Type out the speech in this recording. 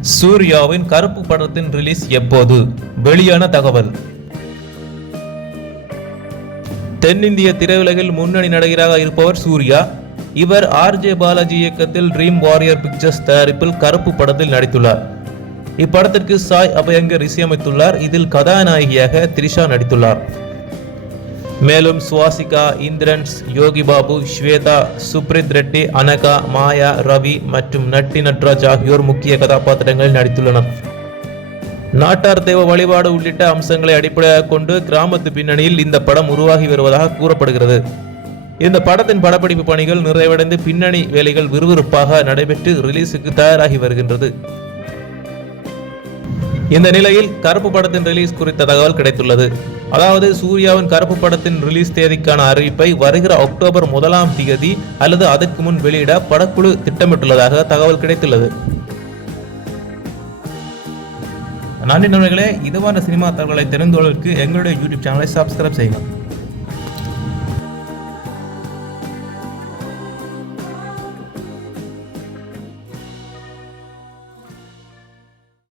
சூர்யாவின் கருப்பு படத்தின் ரிலீஸ் எப்போது? வெளியான தகவல். தென்னிந்திய திரையுலகில் முன்னணி நடிகராக இருப்பவர் சூர்யா. இவர் ஆர்ஜே பாலாஜி இயக்கத்தில் ட்ரீம் வாரியர் பிக்சர்ஸ் தயாரிப்பில் கருப்பு படத்தில் நடித்துள்ளார். இப்படத்திற்கு சாய் அபயங்கர் இசையமைத்துள்ளார். இதில் கதாநாயகியாக த்ரிஷா நடித்துள்ளார். மேலும் சுவாசிகா இந்திரன்ஸ் யோகி பாபு ஸ்வேதா சுப்ரித் ரெட்டி அனகா மாயா ரவி மற்றும் நட்டி நட்ராஜ் ஆகியோர் முக்கிய கதாபாத்திரங்களில் நடித்துள்ளனர். நாட்டார் தெய்வ வழிபாடு உள்ளிட்ட அம்சங்களை அடிப்படையாக கொண்டு கிராமத்து பின்னணியில் இந்த படம் உருவாகி வருவதாக கூறப்படுகிறது. இந்த படத்தின் படப்பிடிப்பு பணிகள் நிறைவடைந்து பின்னணி வேலைகள் விறுவிறுப்பாக நடைபெற்று ரிலீஸுக்கு தயாராகி வருகின்றது. இந்த நிலையில் கருப்பு படத்தின் ரிலீஸ் குறித்த தகவல் கிடைத்துள்ளது. அதாவது சூர்யாவின் கருப்பு படத்தின் ரிலீஸ் தேதிக்கான அறிவிப்பை வருகிற அக்டோபர் முதலாம் தேதி அல்லது அதற்கு முன் வெளியிட படக்குழு திட்டமிட்டுள்ளதாக தகவல் கிடைத்துள்ளது. நன்றி நண்பர்களே இதுவான சினிமா தகவலை தெரிந்து கொள்வதற்கு எங்களுடைய யூடியூப் சேனலை சப்ஸ்கிரைப் செய்யுங்கள்.